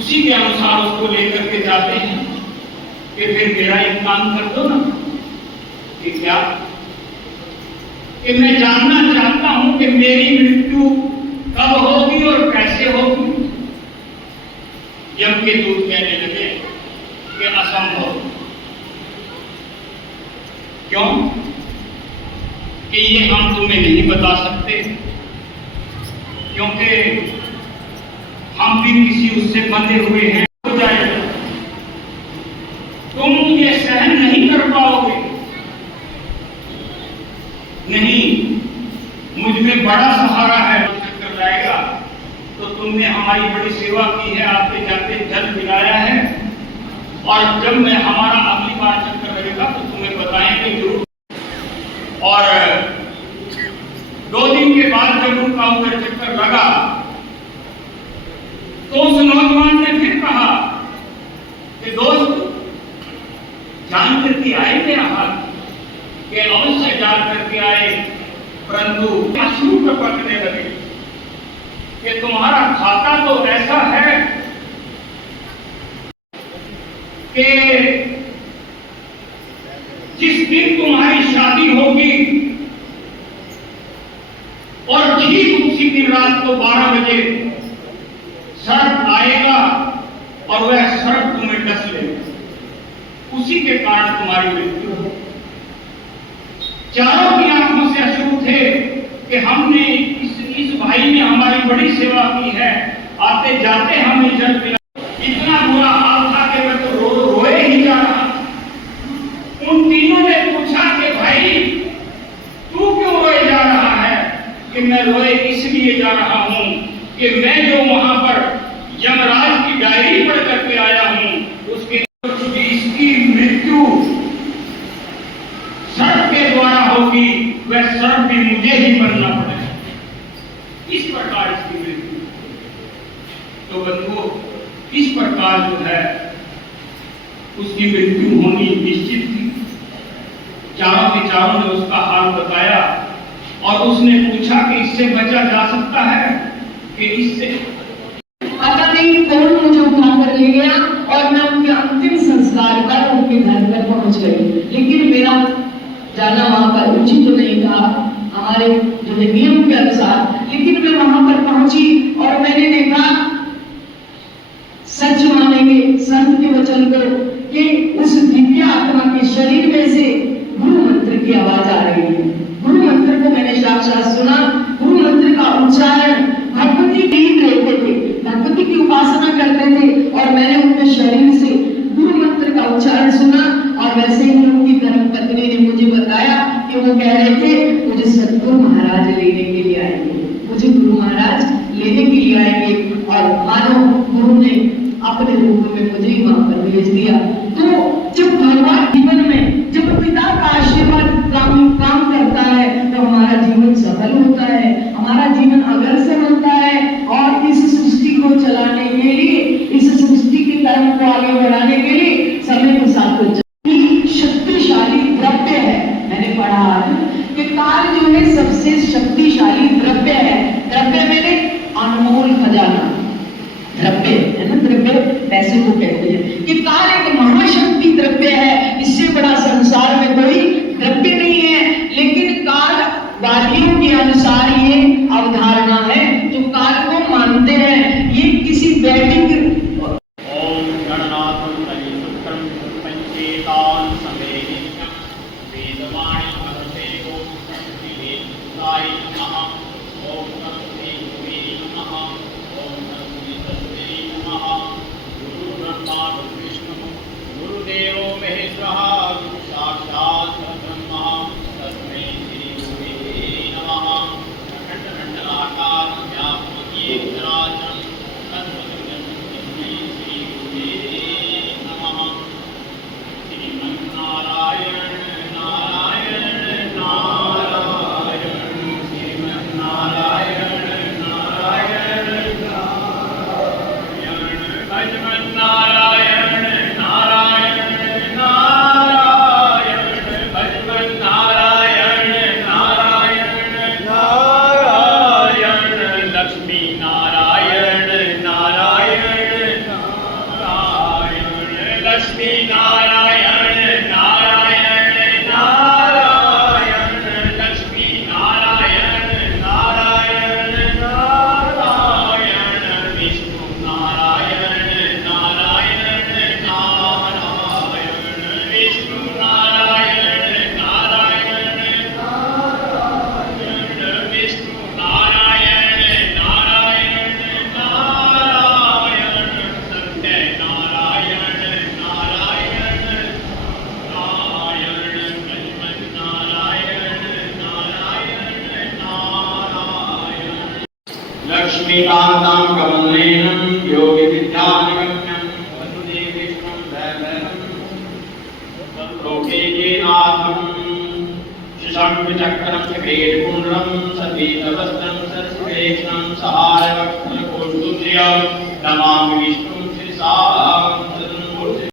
उसी के अनुसार उसको लेकर के जाते हैं कि फिर मेरा एक काम कर दो ना, कि क्या, कि मैं जानना चाहता हूं कि मेरी मृत्यु कब होगी और कैसे होगी। यम के दूत कहने लगे कि असंभव। क्यों? कि ये हम तुम्हें नहीं बता सकते, क्योंकि हम भी किसी उससे बंधे हुए हैं। हो जाएगा, तुम ये सहन नहीं कर पाओगे। नहीं, मुझ में बड़ा सहारा है, कर लाएगा। तो तुमने हमारी बड़ी सेवा की है, आते जाते जल पिलाया है, और जब मैं हमारा अगली बार चक्कर लगेगा तो तुम्हें बताएंगे जरूर। और 2 दिन के बाद जब उनका उधर चक्कर लगा तो उस नौजवान ने फिर कहा कि दोस्त, जान करके आए मेरा हाल, कि अवश्य जान करके आए, परंतु अश्रु टपकने लगे कि तुम्हारा खाता तो ऐसा है कि जिस दिन तुम्हारी शादी होगी और ठीक उसी दिन रात को 12 बजे सर्प आएगा और वह सर्प तुम्हें डस लेगा, उसी के कारण तुम्हारी मृत्यु हो। चारों की आंखों से अश्रु थे कि हमने इस भाई ने हमारी बड़ी सेवा की है, आते जाते हमें जल पिला। इतना बुरा हाल था कि मैं तो रोए ही जा रहा। उन तीनों ने पूछा कि भाई तू क्यों रोए जा रहा है? कि मैं रोए इसलिए जा रहा हूं कि मैं जो वहां पर यमराज की डायरी पढ़ करके आया हूं, उसके इसकी मृत्यु सर्प के द्वारा होगी, वह सर्प भी मुझे ही मरना पड़ेगा। इस प्रकार इसकी मृत्यु। तो बंधुओं, इस प्रकार जो है उसकी मृत्यु होनी निश्चित थी। चारों के चारों ने उसका हाल बताया और उसने पूछा कि इससे बचा जा सकता है कि इससे? पता नहीं कौन मुझे उठा कर ले गया और मैं उनके अंतिम संस्कार पर उनके घर पर पहुंच गई। लेकिन मेरा जाना वहां पर उचित तो नहीं था हमारे जो नियम के अनुसार। लेकिन मैं वहां पर पहुंची और मैंने देखा, सच मानेंगे संत के वचन को, कि उस दिव्य आत्मा के शरीर में से गुरु मंत्र की आवाज आ रही है। गुरु मंत्र को मैंने साक्षात सुना। गुरु मंत्र का उच्चारण भगवती लीन रहते थे, भगवती की उपासना करते थे, और मैंने उनके शरीर से गुरु मंत्र का उच्चारण सुना। और वैसे ही उनकी धर्म पत्नी ने मुझे बताया कि वो कह रहे थे मुझे सतगुरु महाराज लेने के लिए आएंगे, मुझे गुरु महाराज लेने के लिए आएंगे। और मानो गुरु ने अपने रूप में मुझे ही वहां पर भेज दिया। तो जब भगवान जीवन में, जब पिता का आशीर्वाद काम करता है, तो हमारा जीवन सफल होता है, हमारा जीवन अग्रसर होता है। और इस सृष्टि को चलाने के लिए, इस सृष्टि के कर्म को आगे बढ़ाने के लिए समय के साथ शक्तिशाली द्रव्य है। मैंने पढ़ा कि काल जो है सबसे शक्तिशाली द्रव्य है। द्रव्य मैंने अनमोल खजाना, द्रव्य है ना, द्रव्य पैसे को कहते हैं कि काल एक महाशक्ति द्रव्य है। इससे बड़ा संसार में कोई द्रव्य नहीं है। लेकिन काल वादियों के अनुसार ये अवधारणा है, जो काल को मानते हैं, ये किसी वैदिक गुरुदेवो महेश्वरः गुरु साक्षात् ब्रह्म तस्मै श्री गुरुवे नमः। अखंड मंडलाकारं व्याप्तं येन चराचरं तत्पदं कमलेनं योगी विद्यानिगम्यं वसुदेवेश्वरं वैभवं लोकेनाथं शङ्खचक्रं चक्रेटकुण्डलं सतीतवस्त्रं सरस्वेक्षणं सहारवक्त्रकौस्तुभ्यं नमामि विष्णुं शिरसा